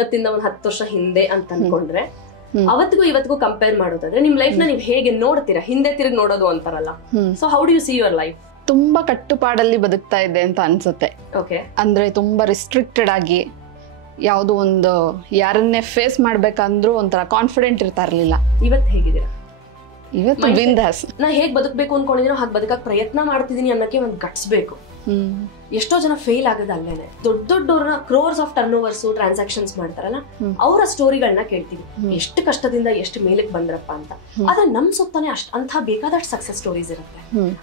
ಇವತ್ತಿಂದ ಒಂದ್ 10 ವರ್ಷ ಹಿಂದೆ ಅಂತ ಅನ್ಕೊಂಡ್ರೆ ಅವತ್ತಿಗೂ ಇವತ್ತಿಗೂ ಕಂಪೇರ್ ಮಾಡೋದಾದ್ರೆ ನಿಮ್ ಲೈಫ್ ನ ನೀವು ಹೇಗೆ ನೋಡ್ತೀರಾ? ಹಿಂದೆ ತಿರುಗಿ ನೋಡೋದು ಅಂತಾರಲ್ಲ, so how do U see your life? ತುಂಬಾ ಕಟ್ಟುಪಾಡಲ್ಲಿ ಬದುಕ್ತಾ ಇದೆ ಅಂತ ಅನ್ಸುತ್ತೆ. ಓಕೆ. ಅಂದ್ರೆ ತುಂಬಾ ರಿಸ್ಟ್ರಿಕ್ಟೆಡ್ ಆಗಿ ಯಾವ್ದು ಒಂದು ಯಾರನ್ನೇ ಫೇಸ್ ಮಾಡ್ಬೇಕಂದ್ರೂ ಒಂಥರ ಕಾನ್ಫಿಡೆಂಟ್ ಇರ್ತಾ ಇರ್ಲಿಲ್ಲ. ಇವತ್ತು ಹೇಗಿದ್ದೀರಾ? ಇವತ್ತು ಬಿಂದಾಸ್. ನಾ ಹೇಗ್ ಬದುಕ್ಬೇಕು ಅನ್ಕೊಂಡಿದ್ದೀನೋ ಹಾಗೆ ಬದುಕಕ್ ಪ್ರಯತ್ನ ಮಾಡ್ತಿದೀನಿ ಅನ್ನಕ್ಕೆ ಒಂದ್ ಗಟ್ಸ್ ಬೇಕು. ಎಷ್ಟೋ ಜನ ಫೇಲ್ ಆಗೋದು ಅಲ್ಲೇನೆ. ದೊಡ್ಡವ್ರನ್ನ crores of turnovers transactions ಮಾಡ್ತಾರಲ್ಲ, ಅವರ ಸ್ಟೋರಿಗಳನ್ನ ಕೇಳ್ತೀವಿ, ಎಷ್ಟು ಕಷ್ಟದಿಂದ ಎಷ್ಟು ಮೇಲಕ್ಕೆ ಬಂದ್ರಪ್ಪ ಅಂತ. ಆದ್ರೆ ನಮ್ ಸುತ್ತಾನೆ ಅಂತ ಬೇಕಾದಷ್ಟು ಸಕ್ಸಸ್ ಸ್ಟೋರೀಸ್ ಇರುತ್ತೆ.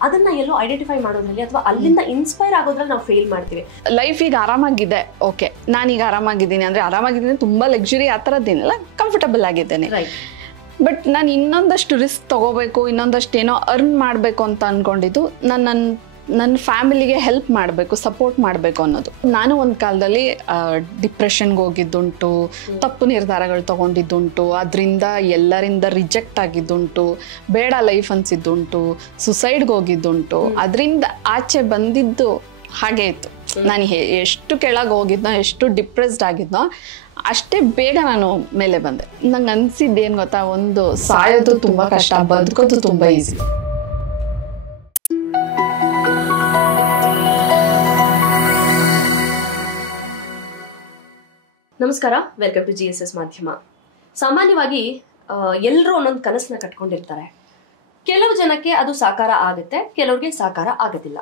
ಅದನ್ನ ಎಲ್ಲೋ ಐಡೆಂಟಿಫೈ ಮಾಡೋದ್ರಲ್ಲಿ ಅಥವಾ ಅಲ್ಲಿಂದ ಇನ್ಸ್ಪೈರ್ ಆಗೋದ್ರಲ್ಲಿ ನಾವು ಫೇಲ್ ಮಾಡ್ತೀವಿ. ಲೈಫ್ ಈಗ ಆರಾಮಾಗಿದೆ, ಓಕೆ, ನಾನೀಗ ಆರಾಮಾಗಿದ್ದೀನಿ ಅಂದ್ರೆ ಆರಾಮಾಗಿದ್ದೀನಿ, ತುಂಬಾ ಲಕ್ಸುರಿ ಆ ಥರದ್ದೇನಿಲ್ಲ, ಕಂಫರ್ಟಬಲ್ ಆಗಿದ್ದೇನೆ. ಬಟ್ ನಾನು ಇನ್ನೊಂದಷ್ಟು ರಿಸ್ಕ್ ತಗೋಬೇಕು, ಇನ್ನೊಂದಷ್ಟು ಏನೋ ಅರ್ನ್ ಮಾಡಬೇಕು ಅಂತ ಅನ್ಕೊಂಡಿದ್ದು ನನ್ನ ಫ್ಯಾಮಿಲಿಗೆ ಹೆಲ್ಪ್ ಮಾಡಬೇಕು, ಸಪೋರ್ಟ್ ಮಾಡಬೇಕು ಅನ್ನೋದು. ನಾನು ಒಂದು ಕಾಲದಲ್ಲಿ ಡಿಪ್ರೆಷನ್ಗೆ ಹೋಗಿದ್ದುಂಟು, ತಪ್ಪು ನಿರ್ಧಾರಗಳು ತಗೊಂಡಿದ್ದುಂಟು, ಅದರಿಂದ ಎಲ್ಲರಿಂದ ರಿಜೆಕ್ಟ್ ಆಗಿದ್ದುಂಟು, ಬೇಡ ಲೈಫ್ ಅನ್ಸಿದ್ದುಂಟು, ಸುಸೈಡ್ಗೆ ಹೋಗಿದ್ದುಂಟು. ಅದರಿಂದ ಆಚೆ ಬಂದಿದ್ದು ಹಾಗೆ ಇತ್ತು. ನಾನು ಎಷ್ಟು ಕೆಳಗೆ ಹೋಗಿದ್ನೋ, ಎಷ್ಟು ಡಿಪ್ರೆಸ್ಡ್ ಆಗಿದ್ನೋ, ಅಷ್ಟೇ ಬೇಗ ನಾನು ಮೇಲೆ ಬಂದೆ. ನಂಗೆ ಅನ್ಸಿದ್ದೇನು ಗೊತ್ತಾ, ಒಂದು ಸಾಯೋದು ತುಂಬ ಕಷ್ಟ, ಬದುಕೋದು ತುಂಬ ಈಸಿ. ನಮಸ್ಕಾರ, ವೆಲ್ಕಮ್ ಟು GSS ಮಾಧ್ಯಮ. ಸಾಮಾನ್ಯವಾಗಿ ಎಲ್ಲರೂ ಒಂದೊಂದು ಕನಸನ್ನ ಕಟ್ಕೊಂಡಿರ್ತಾರೆ. ಕೆಲವು ಜನಕ್ಕೆ ಅದು ಸಾಕಾರ ಆಗುತ್ತೆ, ಕೆಲವ್ರಿಗೆ ಸಾಕಾರ ಆಗೋದಿಲ್ಲ.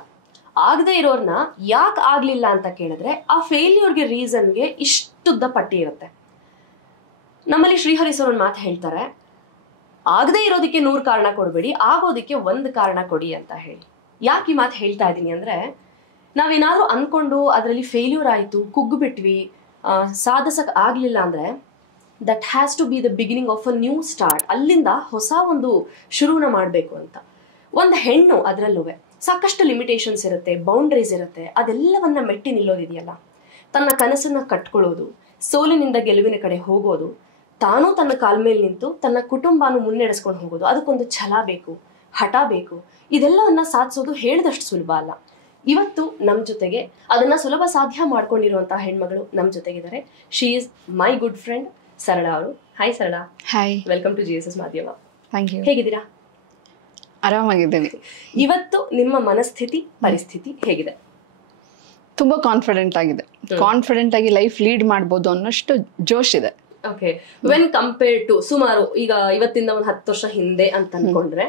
ಆಗದೆ ಇರೋರ್ನ ಯಾಕೆ ಆಗ್ಲಿಲ್ಲ ಅಂತ ಕೇಳಿದ್ರೆ ಆ ಫೇಲ್ಯೂರ್ಗೆ ರೀಸನ್ಗೆ ಇಷ್ಟುದ್ದ ಪಟ್ಟಿ ಇರುತ್ತೆ. ನಮ್ಮಲ್ಲಿ ಶ್ರೀಹರಿ ಸರ್ ಒಂದು ಮಾತು ಹೇಳ್ತಾರೆ, ಆಗದೆ ಇರೋದಕ್ಕೆ 100 ಕಾರಣ ಕೊಡಬೇಡಿ, ಆಗೋದಕ್ಕೆ 1 ಕಾರಣ ಕೊಡಿ ಅಂತ ಹೇಳಿ. ಯಾಕೆ ಈ ಮಾತು ಹೇಳ್ತಾ ಇದ್ದೀನಿ ಅಂದ್ರೆ, ನಾವೇನಾದ್ರೂ ಅನ್ಕೊಂಡು ಅದರಲ್ಲಿ ಫೇಲ್ಯೂರ್ ಆಯ್ತು, ಕುಗ್ಗು ಬಿಟ್ವಿ, ಸಾಧಿಸಕ್ ಆಗ್ಲಿಲ್ಲ ಅಂದ್ರೆ that has to be the beginning of a new start. ಅಲ್ಲಿಂದ ಹೊಸ ಒಂದು ಶುರುವನ್ನ ಮಾಡಬೇಕು ಅಂತ. ಒಂದು ಹೆಣ್ಣು ಅದರಲ್ಲೂ ಸಾಕಷ್ಟು ಲಿಮಿಟೇಷನ್ಸ್ ಇರುತ್ತೆ, ಬೌಂಡ್ರೀಸ್ ಇರುತ್ತೆ. ಅದೆಲ್ಲವನ್ನ ಮೆಟ್ಟಿ ನಿಲ್ಲೋದಿದೆಯಲ್ಲ, ತನ್ನ ಕನಸನ್ನ ಕಟ್ಕೊಳ್ಳೋದು, ಸೋಲಿನಿಂದ ಗೆಲುವಿನ ಕಡೆ ಹೋಗೋದು, ತಾನೂ ತನ್ನ ಕಾಲ ಮೇಲೆ ನಿಂತು ತನ್ನ ಕುಟುಂಬನೂ ಮುನ್ನಡೆಸ್ಕೊಂಡು ಹೋಗೋದು, ಅದಕ್ಕೊಂದು ಛಲ ಬೇಕು, ಹಠ ಬೇಕು. ಇದೆಲ್ಲವನ್ನ ಸಾಧಿಸೋದು ಹೇಳಿದಷ್ಟು ಸುಲಭ ಅಲ್ಲ. ಇವತ್ತು ನಮ್ಮ ಜೊತೆಗೆ ಅದನ್ನ ಸುಲಭ ಸಾಧ್ಯ ಮಾಡ್ಕೊಂಡಿರುವಂತಹ ಹೆಣ್ಮಗಳು ನಮ್ಮ ಜೊತೆಗಿದ್ದಾರೆ. She is my good friend Sarala ಅವರು. Hi Sarala. Hi, welcome to GSS Madhyama. Thank you. ಹೇಗಿದ್ದೀರಾ? ಆರಾಮಾಗಿದ್ದೀನಿ. ಇವತ್ತು ನಿಮ್ಮ ಮನಸ್ಥಿತಿ, ಪರಿಸ್ಥಿತಿ ಹೇಗಿದೆ? ತುಂಬಾ ಕಾನ್ಫಿಡೆಂಟ್ ಆಗಿದೆ. ಕಾನ್ಫಿಡೆಂಟ್ ಆಗಿ ಲೈಫ್ ಲೀಡ್ ಮಾಡ್ಬೋದು ಅನ್ನೋಷ್ಟು ಜೋಶ್ ಇದೆ. ಓಕೆ. ವೆನ್ ಕಂಪೇರ್ ಟು ಸುಮಾರು ಈಗ ಇವತ್ತಿಂದ ಒಂದು 10 ವರ್ಷ ಹಿಂದೆ ಅಂತ ಅನ್ಕೊಂಡ್ರೆ,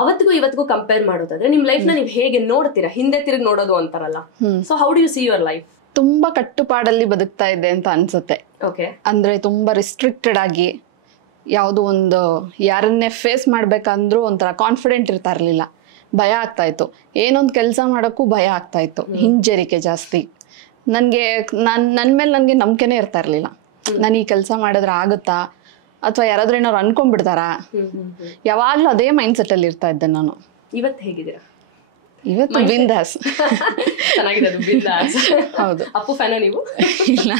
ಅವತ್ತಿಗೂ ಇವತ್ತಿಗೂ ಕಂಪೇರ್ ಮಾಡೋದಾದ್ರೆ ನಿಮ್ ಲೈಫ್ ನ ನೀವು ಹೇಗೆ ನೋಡ್ತೀರಾ? ಹಿಂದೆ ತಿರುಗಿ ನೋಡೋದು ಅಂತಾರಲ್ಲ, so how do U see your life? ತುಂಬಾ ಕಟ್ಟುಪಾಡಲ್ಲಿ ಬದುಕ್ತಾ ಇದೆ ಅಂತ ಅನ್ಸುತ್ತೆ. ಓಕೆ. ಅಂದ್ರೆ ತುಂಬಾ ರಿಸ್ಟ್ರಿಕ್ಟೆಡ್ ಆಗಿ ಯಾವ್ದು ಒಂದು ಯಾರನ್ನೇ ಫೇಸ್ ಮಾಡ್ಬೇಕಂದ್ರೂ ಒಂಥರ ಕಾನ್ಫಿಡೆಂಟ್ ಇರ್ತಾ ಇರ್ಲಿಲ್ಲ, ಭಯ ಆಗ್ತಾ ಇತ್ತು. ಏನೊಂದು ಕೆಲಸ ಮಾಡೋಕ್ಕೂ ಭಯ ಆಗ್ತಾ ಇತ್ತು, ಹಿಂಜರಿಕೆ ಜಾಸ್ತಿ. ನನ್ನ ಮೇಲೆ ನನಗೆ ನಂಬಿಕೆನೇ ಇರ್ತಾ ಇರ್ಲಿಲ್ಲ. ನಾನು ಈ ಕೆಲಸ ಮಾಡಿದ್ರೆ ಆಗುತ್ತಾ, ಅಥವಾ ಯಾರಾದ್ರೂ ಏನಾದ್ರು ಅನ್ಕೊಂಡ್ಬಿಡ್ತಾರಾ, ಯಾವಾಗ್ಲೂ ಅದೇ ಮೈಂಡ್ ಸೆಟ್ ಅಲ್ಲಿ ಇರ್ತಾ ಇದ್ದೆ ನಾನು. ಇವತ್ತು ಹೇಗಿದ್ದೀರಾ? ಇವತ್ತು ಬಿಂದಾಸ್. ಚೆನ್ನಾಗಿದೆ ಅದು, ಬಿಂದಾಸ್. ಹೌದು. ಅಪ್ಪು ಫ್ಯಾನ ನೀವು? ಇಲ್ಲ,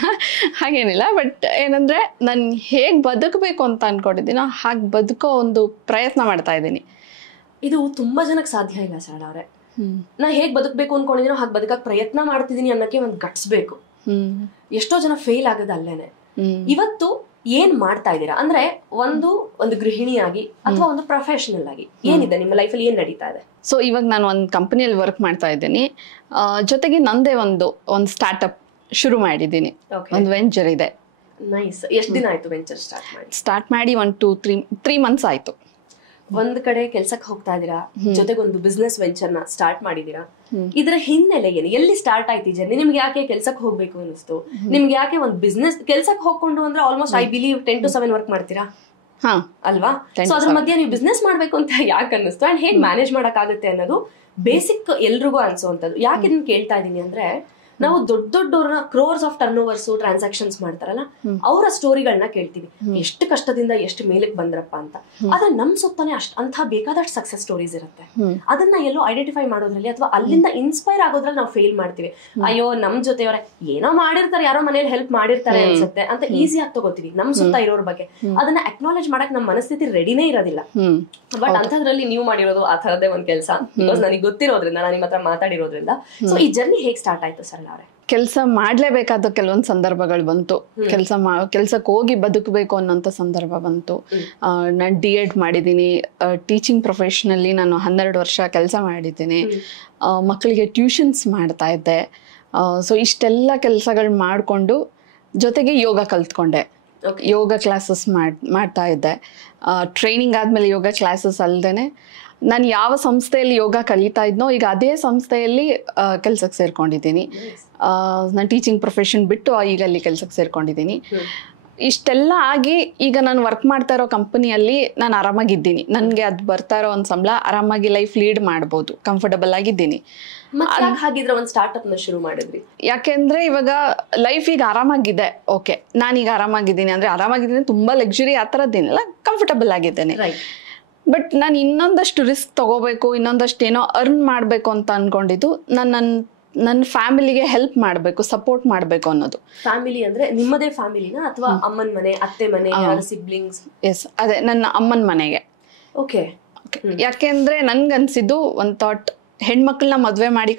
ಹಾಗೇನಿಲ್ಲ. ಬಟ್ ಏನಂದ್ರೆ ನಾನು ಹೇಗ್ ಬದುಕಬೇಕು ಅಂತ ಅನ್ಕೊಂಡಿದ್ದೀನೋ ಹಾಗೆ ಬದುಕೋ ಒಂದು ಪ್ರಯತ್ನ ಮಾಡ್ತಾ ಇದ್ದೀನಿ. ಇದು ತುಂಬಾ ಜನಕ್ಕೆ ಸಾಧ್ಯ ಇಲ್ಲ ಸರಳ ಅವ್ರೆ. ನಾ ಹೇಗ್ ಬದುಕಬೇಕು ಅನ್ಕೊಂಡಿದ್ದೀನೋ ಹಾಗೆ ಬದುಕಕ್ ಪ್ರಯತ್ನ ಮಾಡ್ತಿದೀನಿ ಅನ್ನಕ್ಕೆ ಒಂದ್ ಗಟ್ಸ್ ಬೇಕು. ಎಷ್ಟೋ ಜನ ಫೇಲ್ ಆಗೋದು ಅಲ್ಲೇನೆ. ಇವತ್ತು ಏನ್ ಮಾಡ್ತಾ ಇದ್ದೀರಾ ಅಂದ್ರೆ, ಒಂದು ಗೃಹಿಣಿಯಾಗಿ ಅಥವಾ ಒಂದು ಪ್ರೊಫೆಷನಲ್ ಆಗಿ ಏನಿದೆ ನಿಮ್ಮ ಲೈಫಲ್ಲಿ, ಏನ್ ನಡೀತಾ ಇದೆ? ಸೊ ಇವಾಗ ನಾನು ಒಂದು ಕಂಪನಿಯಲ್ಲಿ ವರ್ಕ್ ಮಾಡ್ತಾ ಇದ್ದೀನಿ. ಜೊತೆಗೆ ನಂದೇ ಒಂದು ಸ್ಟಾರ್ಟ್ಅಪ್ ಶುರು ಮಾಡಿದ್ದೀನಿ. ಒಂದು ವೆಂಚರ್ ಇದೆ. ನೈಸ್. ಎಷ್ಟು ದಿನ ಆಯ್ತು ವೆಂಚರ್ ಸ್ಟಾರ್ಟ್ ಮಾಡಿ 1-2-3 ಮಂತ್ಸ್ ಆಯ್ತು. ಒಂದ್ ಕಡೆ ಕೆಲ್ಸಕ್ಕೆ ಹೋಗ್ತಾ ಇದೀರಾ, ಜೊತೆಗೆ ಒಂದು ಬಿಸ್ನೆಸ್ ವೆಂಚರ್ ನ ಸ್ಟಾರ್ಟ್ ಮಾಡಿದೀರಾ. ಇದರ ಹಿನ್ನೆಲೆ ಏನು? ಎಲ್ಲಿ ಸ್ಟಾರ್ಟ್ ಆಯ್ತು ಜರ್ನಿ? ನಿಮ್ಗೆ ಯಾಕೆ ಕೆಲ್ಸಕ್ಕೆ ಹೋಗ್ಬೇಕು ಅನಿಸ್ತು? ನಿಮ್ಗೆ ಯಾಕೆ ಒಂದು ಬಿಸ್ನೆಸ್ ಕೆಲ್ಸಕ್ಕೆ ಹೋಗ್ಕೊಂಡು ಅಂದ್ರೆ almost I believe 10 to 7 work ಮಾಡ್ತೀರಾ ಅಲ್ವಾ? ಸೊ ಅದ್ರ ಮಧ್ಯೆ ನೀವು ಬಿಸ್ನೆಸ್ ಮಾಡ್ಬೇಕು ಅಂತ ಯಾಕೆ ಅನ್ನಿಸ್ತು, ಅಂಡ್ ಹೇಗ್ ಮ್ಯಾನೇಜ್ ಮಾಡಕ್ ಆಗುತ್ತೆ ಅನ್ನೋದು ಬೇಸಿಕ್ ಎಲ್ರಿಗೂ ಅನ್ಸೋಂಥದ್ದು. ಯಾಕೆ ಇದನ್ನ ಕೇಳ್ತಾ ಇದೀನಿ ಅಂದ್ರೆ, ನಾವು ದೊಡ್ಡವ್ರನ್ನ crores of turnovers transactions ಮಾಡ್ತಾರಲ್ಲ, ಅವರ ಸ್ಟೋರಿಗಳನ್ನ ಕೇಳ್ತೀವಿ, ಎಷ್ಟು ಕಷ್ಟದಿಂದ ಎಷ್ಟು ಮೇಲಕ್ಕೆ ಬಂದ್ರಪ್ಪ ಅಂತ. ಆದ್ರೆ ನಮ್ ಸುತ್ತಾನೆ ಅಂತ ಬೇಕಾದಷ್ಟು ಸಕ್ಸಸ್ ಸ್ಟೋರೀಸ್ ಇರುತ್ತೆ. ಅದನ್ನ ಎಲ್ಲೋ ಐಡೆಂಟಿಫೈ ಮಾಡೋದ್ರಲ್ಲಿ ಅಥವಾ ಅಲ್ಲಿಂದ ಇನ್ಸ್ಪೈರ್ ಆಗೋದ್ರಲ್ಲಿ ನಾವು ಫೇಲ್ ಮಾಡ್ತೀವಿ. ಅಯ್ಯೋ ನಮ್ ಜೊತೆಯವರೇ ಏನೋ ಮಾಡಿರ್ತಾರೆ, ಯಾರೋ ಮನೇಲಿ ಹೆಲ್ಪ್ ಮಾಡಿರ್ತಾರೆ ಅನ್ಸುತ್ತೆ ಅಂತ ಈಸಿ ಆಗಿ ತಗೋತೀವಿ ನಮ್ ಸುತ್ತ ಇರೋರ್ ಬಗ್ಗೆ. ಅದನ್ನ ಅಕ್ನಾಲೇಜ್ ಮಾಡಕ್ ನಮ್ ಮನಸ್ಥಿತಿ ರೆಡಿನೇ ಇರೋದಿಲ್ಲ. ಬಟ್ ಅಂತದ್ರಲ್ಲಿ ನೀವು ಮಾಡಿರೋದು ಆ ತರದೇ ಒಂದ್ ಕೆಲಸ. ಬಿಕಾಸ್ ನನಗೆ ಗೊತ್ತಿರೋದ್ರಿಂದ, ನಾನು ನಿಮ್ಮ ಹತ್ರ ಮಾತಾಡಿರೋದ್ರಿಂದ. ಸೊ ಈ ಜರ್ನಿ ಹೇಗ್ ಸ್ಟಾರ್ಟ್ ಆಯ್ತು ಸರ್? ಕೆಲಸ ಮಾಡ್ಲೇಬೇಕಾದ ಕೆಲವೊಂದು ಸಂದರ್ಭಗಳು ಬಂತು. ಕೆಲ್ಸಕ್ಕೆ ಹೋಗಿ ಬದುಕಬೇಕು ಅನ್ನೋಂಥ ಸಂದರ್ಭ ಬಂತು. ನಾನು D.Ed ಮಾಡಿದ್ದೀನಿ. ಟೀಚಿಂಗ್ ಪ್ರೊಫೆಷನಲ್ಲಿ ನಾನು 12 ವರ್ಷ ಕೆಲಸ ಮಾಡಿದ್ದೀನಿ. ಮಕ್ಕಳಿಗೆ ಟ್ಯೂಷನ್ಸ್ ಮಾಡ್ತಾ ಇದ್ದೆ. ಸೊ ಇಷ್ಟೆಲ್ಲ ಕೆಲಸಗಳು ಮಾಡಿಕೊಂಡು ಜೊತೆಗೆ ಯೋಗ ಕಲ್ತ್ಕೊಂಡೆ. ಯೋಗ ಕ್ಲಾಸಸ್ ಮಾಡ್ತಾ ಇದ್ದೆ. ಟ್ರೈನಿಂಗ್ ಆದಮೇಲೆ ಯೋಗ ಕ್ಲಾಸಸ್ ಅಲ್ಲದೆ ನಾನು ಯಾವ ಸಂಸ್ಥೆಯಲ್ಲಿ ಯೋಗ ಕಲಿತಾ ಇದ್ನೋ ಈಗ ಅದೇ ಸಂಸ್ಥೆಯಲ್ಲಿ ಕೆಲ್ಸಕ್ಕೆ ಸೇರ್ಕೊಂಡಿದ್ದೀನಿ. ನಾನು ಟೀಚಿಂಗ್ ಪ್ರೊಫೆಷನ್ ಬಿಟ್ಟು ಈಗ ಅಲ್ಲಿ ಕೆಲ್ಸಕ್ಕೆ ಸೇರ್ಕೊಂಡಿದ್ದೀನಿ. ಇಷ್ಟೆಲ್ಲ ಆಗಿ ಈಗ ನಾನು ವರ್ಕ್ ಮಾಡ್ತಾ ಇರೋ ಕಂಪನಿಯಲ್ಲಿ ನಾನು ಆರಾಮಾಗಿದ್ದೀನಿ. ನನಗೆ ಅದು ಬರ್ತಾ ಇರೋ ಒಂದು ಸಂಬಳ, ಆರಾಮಾಗಿ ಲೈಫ್ ಲೀಡ್ ಮಾಡ್ಬೋದು, ಕಂಫರ್ಟಬಲ್ ಆಗಿದ್ದೀನಿ. ಹಾಗಿದ್ರೆ ಒಂದು ಸ್ಟಾರ್ಟ್ಅಪ್ ನ ಶುರು ಮಾಡಿದ್ರಿ? ಯಾಕೆಂದ್ರೆ ಇವಾಗ ಲೈಫ್ ಈಗ ಆರಾಮಾಗಿದೆ. ಓಕೆ, ನಾನೀಗ ಆರಾಮಾಗಿದ್ದೀನಿ ಅಂದ್ರೆ ಆರಾಮಾಗಿದ್ದೀನಿ, ತುಂಬಾ ಲಕ್ಸುರಿ ಆ ಥರದ್ದೇನಿಲ್ಲ, ಕಂಫರ್ಟಬಲ್ ಆಗಿದ್ದೇನೆ. ಬಟ್ ನಾನು ಇನ್ನೊಂದಷ್ಟು ರಿಸ್ಕ್ ತಗೋಬೇಕು, ಇನ್ನೊಂದಷ್ಟು ಏನೋ ಅರ್ನ್ ಮಾಡಬೇಕು ಅಂತ ಅನ್ಕೊಂಡಿದ್ದು ನನ್ನ ಫ್ಯಾಮಿಲಿಗೆ ಹೆಲ್ಪ್ ಮಾಡಬೇಕು, ಸಪೋರ್ಟ್ ಮಾಡಬೇಕು ಅನ್ನೋದು. ಫ್ಯಾಮಿಲಿ ಅಂದ್ರೆ ನಿಮ್ಮದೇ ಫ್ಯಾಮಿಲಿನ ಅಥವಾ ಅಮ್ಮನ ಮನೆ, ಅತ್ತೆ ಮನೆ, ಸಿಬ್ಲಿಂಗ್ಸ್? ಎಸ್, ಅದೇ ನನ್ನ ಅಮ್ಮನ ಮನೆಗೆ. ಓಕೆ. ಯಾಕೆಂದ್ರೆ ನನ್ಗನ್ಸಿದ್ದು ಒಂದು ಥಾಟ್, ಹೆಣ್ಮಕ್ಳನ್ನ ಮದುವೆ ಮಾಡಿ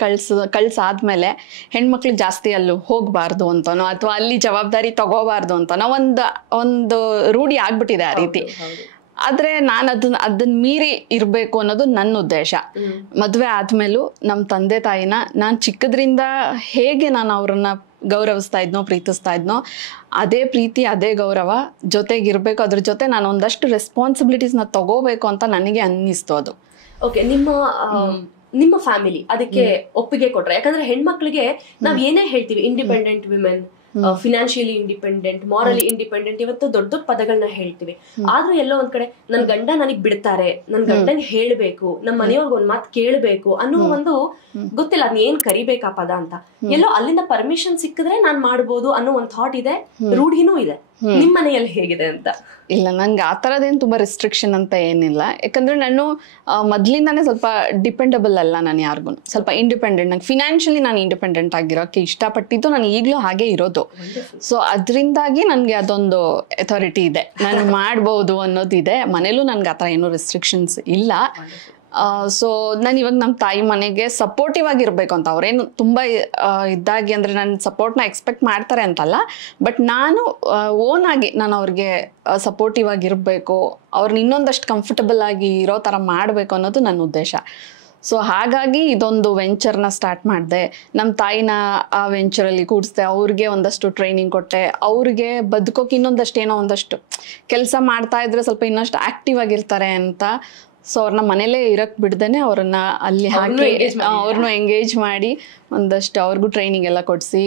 ಕಳ್ಸಾದ್ಮೇಲೆ ಹೆಣ್ಮಕ್ಳು ಜಾಸ್ತಿ ಅಲ್ಲಿ ಹೋಗ್ಬಾರ್ದು ಅಂತನೋ ಅಥವಾ ಅಲ್ಲಿ ಜವಾಬ್ದಾರಿ ತಗೋಬಾರ್ದು ಅಂತನೋ ಒಂದು ರೂಢಿ ಆಗ್ಬಿಟ್ಟಿದೆ ಆ ರೀತಿ. ಆದ್ರೆ ನಾನು ಅದನ್ನ ಮೀರಿ ಇರ್ಬೇಕು ಅನ್ನೋದು ನನ್ನ ಉದ್ದೇಶ. ಮದ್ವೆ ಆದ್ಮೇಲೂ ನಮ್ಮ ತಂದೆ ತಾಯಿನ ನಾನು ಚಿಕ್ಕದ್ರಿಂದ ಹೇಗೆ ನಾನು ಅವ್ರನ್ನ ಗೌರವಿಸ್ತಾ ಇದ್ನೋ, ಪ್ರೀತಿಸ್ತಾ ಇದ್ನೋ, ಅದೇ ಪ್ರೀತಿ ಅದೇ ಗೌರವ ಜೊತೆಗಿರ್ಬೇಕು. ಅದ್ರ ಜೊತೆ ನಾನು ಒಂದಷ್ಟು ರೆಸ್ಪಾನ್ಸಿಬಿಲಿಟೀಸ್ನ ತಗೋಬೇಕು ಅಂತ ನನಗೆ ಅನ್ನಿಸ್ತು ಅದು. ಓಕೆ, ನಿಮ್ಮ ಫ್ಯಾಮಿಲಿ ಅದಕ್ಕೆ ಒಪ್ಪಿಗೆ ಕೊಟ್ರೆ? ಯಾಕಂದ್ರೆ ಹೆಣ್ಮಕ್ಳಿಗೆ ನಾವ್ ಏನೇ ಹೇಳ್ತೀವಿ, independent women, financially independent, morally independent, ಇವತ್ತು ದೊಡ್ಡ ದೊಡ್ಡ ಪದಗಳನ್ನ ಹೇಳ್ತೀವಿ. ಆದ್ರೂ ಎಲ್ಲೋ ಒಂದ್ ಕಡೆ ನನ್ ಗಂಡ ನನಗ್ ಬಿಡ್ತಾರೆ, ನನ್ ಗಂಡಂಗ್ ಹೇಳ್ಬೇಕು, ನಮ್ ಮನೆಯವ್ರಿಗೆ ಒಂದ್ ಮಾತು ಕೇಳ್ಬೇಕು ಅನ್ನೋ ಒಂದು ಗೊತ್ತಿಲ್ಲ ಅದ್ನ ಏನ್ ಕರಿಬೇಕಾ ಪದ ಅಂತ. ಎಲ್ಲೋ ಅಲ್ಲಿಂದ ಪರ್ಮಿಷನ್ ಸಿಕ್ಕಿದ್ರೆ ನಾನ್ ಮಾಡ್ಬೋದು ಅನ್ನೋ ಒಂದ್ ಥಾಟ್ ಇದೆ, ರೂಢಿನೂ ಇದೆ. ನಿಮ್ ಮನೆಯಲ್ಲಿ ಹೇಗಿದೆ ಅಂತ? ಇಲ್ಲ, ನಂಗೆ ಆ ಥರದೇನು ತುಂಬ ರೆಸ್ಟ್ರಿಕ್ಷನ್ ಅಂತ ಏನಿಲ್ಲ. ಯಾಕಂದ್ರೆ ನಾನು ಮೊದ್ಲಿಂದಾನೇ ಸ್ವಲ್ಪ ಡಿಪೆಂಡಬಲ್ ಅಲ್ಲ, ನಾನು ಯಾರಿಗೂ ಸ್ವಲ್ಪ ಇಂಡಿಪೆಂಡೆಂಟ್. ನಂಗೆ ಫಿನಾನ್ಷಿಯಲಿ ನಾನು ಇಂಡಿಪೆಂಡೆಂಟ್ ಆಗಿರೋಕ್ಕೆ ಇಷ್ಟಪಟ್ಟಿದ್ದು, ನಾನು ಈಗಲೂ ಹಾಗೆ ಇರೋದು. ಸೊ ಅದರಿಂದಾಗಿ ನನಗೆ ಅದೊಂದು ಅಥಾರಿಟಿ ಇದೆ, ನಾನು ಮಾಡ್ಬೋದು ಅನ್ನೋದಿದೆ. ಮನೇಲೂ ನನ್ಗೆ ಆ ಥರ ಏನೂ ರೆಸ್ಟ್ರಿಕ್ಷನ್ಸ್ ಇಲ್ಲ. ಸೊ ನಾನು ಇವಾಗ ನಮ್ಮ ತಾಯಿ ಮನೆಗೆ ಸಪೋರ್ಟಿವ್ ಆಗಿರ್ಬೇಕು ಅಂತ, ಅವ್ರೇನು ತುಂಬ ಇದ್ದಾಗಿ ಅಂದರೆ ನನ್ನ ಸಪೋರ್ಟ್ನ ಎಕ್ಸ್ಪೆಕ್ಟ್ ಮಾಡ್ತಾರೆ ಅಂತಲ್ಲ, ಬಟ್ ನಾನು ಓನ್ ಆಗಿ ನಾನು ಅವ್ರಿಗೆ ಸಪೋರ್ಟಿವ್ ಆಗಿರಬೇಕು, ಅವ್ರನ್ನ ಇನ್ನೊಂದಷ್ಟು ಕಂಫರ್ಟಬಲ್ ಆಗಿ ಇರೋ ಥರ ಮಾಡಬೇಕು ಅನ್ನೋದು ನನ್ನ ಉದ್ದೇಶ. ಸೊ ಹಾಗಾಗಿ ಇದೊಂದು ವೆಂಚರ್ನ ಸ್ಟಾರ್ಟ್ ಮಾಡಿದೆ. ನಮ್ಮ ತಾಯಿನ ಆ ವೆಂಚರಲ್ಲಿ ಕೂಡಿಸ್ದೆ, ಅವ್ರಿಗೆ ಒಂದಷ್ಟು ಟ್ರೈನಿಂಗ್ ಕೊಟ್ಟೆ, ಅವ್ರಿಗೆ ಬದುಕೋಕೆ ಇನ್ನೊಂದಷ್ಟು ಏನೋ ಒಂದಷ್ಟು ಕೆಲಸ ಮಾಡ್ತಾ ಇದ್ರೆ ಸ್ವಲ್ಪ ಇನ್ನಷ್ಟು ಆ್ಯಕ್ಟಿವ್ ಆಗಿರ್ತಾರೆ ಅಂತ. ಸೊ ಅವ್ರನ್ನ ಮನೇಲೇ ಇರಕ್ ಬಿಡ್ದೇನೆ ಅವ್ರನ್ನ ಅಲ್ಲಿ ಹಾಕಿ ಅವ್ರನ್ನೂ ಎಂಗೇಜ್ ಮಾಡಿ ಒಂದಷ್ಟು ಅವ್ರಿಗೂ ಟ್ರೈನಿಂಗ್ ಎಲ್ಲ ಕೊಡಿಸಿ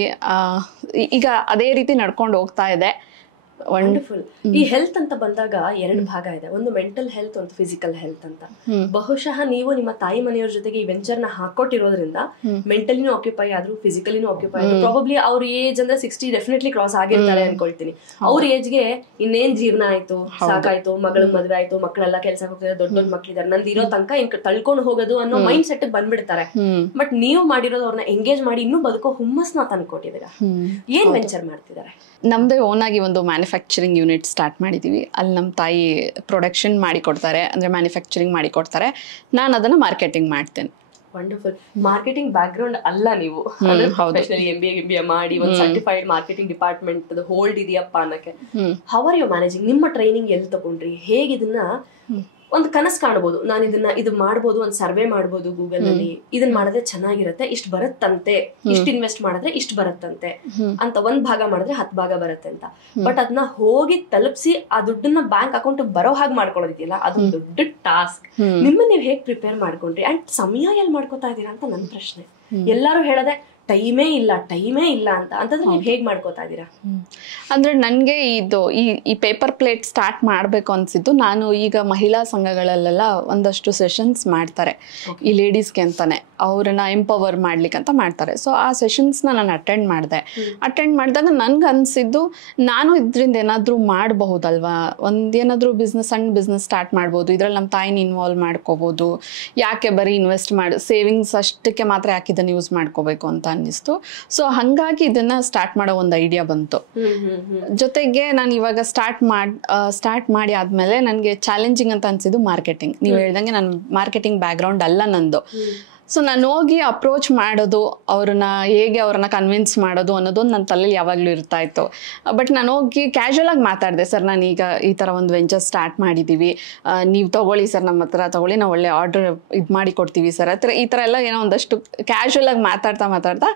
ಈಗ ಅದೇ ರೀತಿ ನಡ್ಕೊಂಡು ಹೋಗ್ತಾ ಇದೆ. ವಂಡರ್ಫುಲ್. ಈ ಹೆಲ್ತ್ ಅಂತ ಬಂದಾಗ ಎರಡು ಭಾಗ ಇದೆ, ಒಂದು ಮೆಂಟಲ್ ಹೆಲ್ತ್, ಒಂದು ಫಿಸಿಕಲ್ ಹೆಲ್ತ್ ಅಂತ. ಬಹುಶಃ ನೀವು ನಿಮ್ಮ ತಾಯಿ ಮನೆಯವ್ರ ಜೊತೆಗೆ ಈ ವೆಂಚರ್ ನ ಹಾಕೊಟ್ಟಿರೋದ್ರಿಂದ ಮೆಂಟಲಿನೂ ಆಕ್ಯುಪೈ ಆದ್ರು, ಫಿಸಿಕಲಿನೂ ಆಕ್ಯುಪೈ ಆದ್ರು. ಪ್ರಾಬಬ್ಲಿ ಅವ್ರ ಏಜ್ ಅಂದ್ರೆ 60 ಡೆಫಿನೆಟ್ಲಿ ಕ್ರಾಸ್ ಆಗಿರ್ತಾರೆ ಅನ್ಕೊಳ್ತೀನಿ. ಅವ್ರ ಏಜ್ಗೆ ಇನ್ನೇನ್ ಜೀವನ ಆಯ್ತು, ಸಾಕಾಯ್ತು, ಮಗಳ ಮದ್ವೆ ಆಯ್ತು, ಮಕ್ಕಳೆಲ್ಲ ಕೆಲ್ಸಕ್ಕೆ ಹೋಗ್ತಾರೆ, ದೊಡ್ಡ ದೊಡ್ಡ ಮಕ್ಳಿದಾರೆ, ನಂದು ಇರೋ ತನಕ ಇನ್ ತಳ್ಕೊಂಡು ಹೋಗೋದು ಅನ್ನೋ ಮೈಂಡ್ ಸೆಟ್ ಬಂದ್ಬಿಡ್ತಾರೆ. ಬಟ್ ನೀವು ಮಾಡಿರೋದು ಅವ್ರನ್ನ ಎಂಗೇಜ್ ಮಾಡಿ ಇನ್ನೂ ಬದುಕೋ ಹುಮ್ಮಸ್ನ ತಂದ್ಕೊಟ್ಟಿದ್ದೀರಾ. ಏನ್ ವೆಂಚರ್ ಮಾಡ್ತಿದ್ದಾರೆ? ನಮ್ದೇ ಓನ್ ಆಗಿ ಒಂದು ಮ್ಯಾನುಫ್ಯಾಕ್ಚರಿಂಗ್ ಯೂನಿಟ್ ಸ್ಟಾರ್ಟ್ ಮಾಡಿದೀವಿ. ಅಲ್ಲಿ ನಮ್ಮ ತಾಯಿ ಪ್ರೊಡಕ್ಷನ್ ಮಾಡಿ ಕೊಡ್ತಾರೆ, ಅಂದ್ರೆ ಮ್ಯಾನುಫ್ಯಾಕ್ಚರಿಂಗ್ ಮಾಡಿ ಕೊಡ್ತಾರೆ, ನಾನು ಅದನ್ನ ಮಾರ್ಕೆಟಿಂಗ್ ಮಾಡ್ತೇನೆ. ವಂಡರ್ಫುಲ್. ಮಾರ್ಕೆಟಿಂಗ್ ಬ್ಯಾಕ್ ಗ್ರೌಂಡ್ ಅಲ್ಲ ನೀವು, MBA ಮಾಡಿ ಒಂದು ಸರ್ಟಿಫೈಡ್ ಮಾರ್ಕೆಟಿಂಗ್ ಡಿಪಾರ್ಟ್ಮೆಂಟ್ ಹೋಲ್ಡ್ ಇದೆಯಪ್ಪ ಅನ್ನಕ್ಕೆ. How are you managing? ನಿಮ್ಮ ಟ್ರೈನಿಂಗ್ ಎಲ್ಲಿ ತಗೊಂಡ್ರಿ? ಹೇಗೆ ಇದನ್ನ ಒಂದು ಕನಸು ಕಾಣಬಹುದು, ನಾನು ಇದು ಮಾಡ್ಬೋದು, ಒಂದು ಸರ್ವೆ ಮಾಡ್ಬೋದು ಗೂಗಲ್ ಅಲ್ಲಿ, ಇದನ್ನ ಮಾಡಿದ್ರೆ ಚೆನ್ನಾಗಿರತ್ತೆ, ಇಷ್ಟು ಬರುತ್ತಂತೆ, ಇಷ್ಟು ಇನ್ವೆಸ್ಟ್ ಮಾಡಿದ್ರೆ ಇಷ್ಟು ಬರುತ್ತಂತೆ ಅಂತ, ಒಂದ್ ಭಾಗ ಮಾಡಿದ್ರೆ 10 ಭಾಗ ಬರುತ್ತೆ ಅಂತ. ಬಟ್ ಅದನ್ನ ಹೋಗಿ ತಲುಪಿಸಿ ಆ ದುಡ್ಡನ್ನ ಬ್ಯಾಂಕ್ ಅಕೌಂಟ್ ಬರೋ ಹಾಗೆ ಮಾಡ್ಕೊಳ್ಳೋದಿದೆಯಲ್ಲ, ಅದೊಂದು ದೊಡ್ಡ ಟಾಸ್ಕ್. ನಿಮ್ಮನ್ನ ನೀವು ಹೇಗೆ ಪ್ರಿಪೇರ್ ಮಾಡ್ಕೊಂಡ್ರಿ ಅಂಡ್ ಸಮಯ ಎಲ್ಲಿ ಮಾಡ್ಕೋತಾ ಇದೀರಾ ಅಂತ ನನ್ನ ಪ್ರಶ್ನೆ. ಎಲ್ಲಾರು ಹೇಳದೆ ಟೈಮೇ ಇಲ್ಲ ಅಂತಂದ್ರೆ ನೀವು ಹೇಗ್ ಮಾಡ್ಕೋತಾ ಇದೀರಾ? ಅಂದ್ರೆ ನನ್ಗೆ ಈ ಪೇಪರ್ ಪ್ಲೇಟ್ ಸ್ಟಾರ್ಟ್ ಮಾಡ್ಬೇಕು ಅನ್ಸಿದ್ದು, ನಾನು ಈಗ ಮಹಿಳಾ ಸಂಘಗಳಲ್ಲೆಲ್ಲ ಒಂದಷ್ಟು ಸೆಷನ್ಸ್ ಮಾಡ್ತಾರೆ ಈ ಲೇಡೀಸ್ಗೆ ಅಂತಾನೆ, ಅವ್ರನ್ನ ಎಂಪವರ್ ಮಾಡ್ಲಿಕ್ಕೆ ಅಂತ ಮಾಡ್ತಾರೆ. ಸೊ ಆ ಸೆಷನ್ಸ್ನ ನಾನು ಅಟೆಂಡ್ ಮಾಡಿದಾಗ ನನ್ಗೆ ಅನ್ಸಿದ್ದು, ನಾನು ಇದರಿಂದ ಏನಾದ್ರೂ ಮಾಡಬಹುದಲ್ವಾ, ಒಂದೇನಾದ್ರೂ ಸಣ್ಣ ಬಿಸ್ನೆಸ್ ಸ್ಟಾರ್ಟ್ ಮಾಡ್ಬೋದು, ಇದ್ರಲ್ಲಿ ನಮ್ಮ ತಾಯಿನ ಇನ್ವಾಲ್ವ್ ಮಾಡ್ಕೋಬಹುದು, ಯಾಕೆ ಬರೀ ಇನ್ವೆಸ್ಟ್ ಮಾಡಿ ಸೇವಿಂಗ್ಸ್ ಅಷ್ಟಕ್ಕೆ ಮಾತ್ರ ಯಾಕೆ ಇದನ್ನ ಯೂಸ್ ಮಾಡ್ಕೋಬೇಕು ಅಂತ ಅನ್ನಿಸ್ತು. ಸೊ ಹಂಗಾಗಿ ಇದನ್ನ ಸ್ಟಾರ್ಟ್ ಮಾಡೋ ಒಂದು ಐಡಿಯಾ ಬಂತು. ಜೊತೆಗೆ ನಾನು ಇವಾಗ ಸ್ಟಾರ್ಟ್ ಮಾಡಿ ಆದ್ಮೇಲೆ ನನಗೆ ಚಾಲೆಂಜಿಂಗ್ ಅಂತ ಅನ್ಸಿದ್ದು ಮಾರ್ಕೆಟಿಂಗ್. ನೀವು ಹೇಳ್ದಂಗೆ ನಾನು ಮಾರ್ಕೆಟಿಂಗ್ ಬ್ಯಾಕ್ ಗ್ರೌಂಡ್ ಅಲ್ಲ ನಂದು. ಸೊ ನಾನು ಹೋಗಿ ಅಪ್ರೋಚ್ ಮಾಡೋದು, ಹೇಗೆ ಅವ್ರನ್ನ ಕನ್ವಿನ್ಸ್ ಮಾಡೋದು ಅನ್ನೋದೊಂದು ನನ್ನ ತಲೆಯಲ್ಲಿ ಯಾವಾಗಲೂ ಇರ್ತಾ ಇತ್ತು. ಬಟ್ ನಾನು ಹೋಗಿ ಕ್ಯಾಶುವಲ್ ಆಗಿ ಮಾತಾಡಿದೆ, ಸರ್ ನಾನೀಗ ಈ ಥರ ಒಂದು ವೆಂಚರ್ ಸ್ಟಾರ್ಟ್ ಮಾಡಿದ್ದೀವಿ, ನೀವು ತೊಗೊಳ್ಳಿ ಸರ್, ನಮ್ಮ ಹತ್ರ ತೊಗೊಳ್ಳಿ, ನಾವು ಒಳ್ಳೆ ಆರ್ಡರ್ ಇದು ಮಾಡಿ ಕೊಡ್ತೀವಿ ಸರ್, ಈ ಥರ ಎಲ್ಲ ಏನೋ ಒಂದಷ್ಟು ಕ್ಯಾಶುವಲ್ ಆಗಿ ಮಾತಾಡ್ತಾ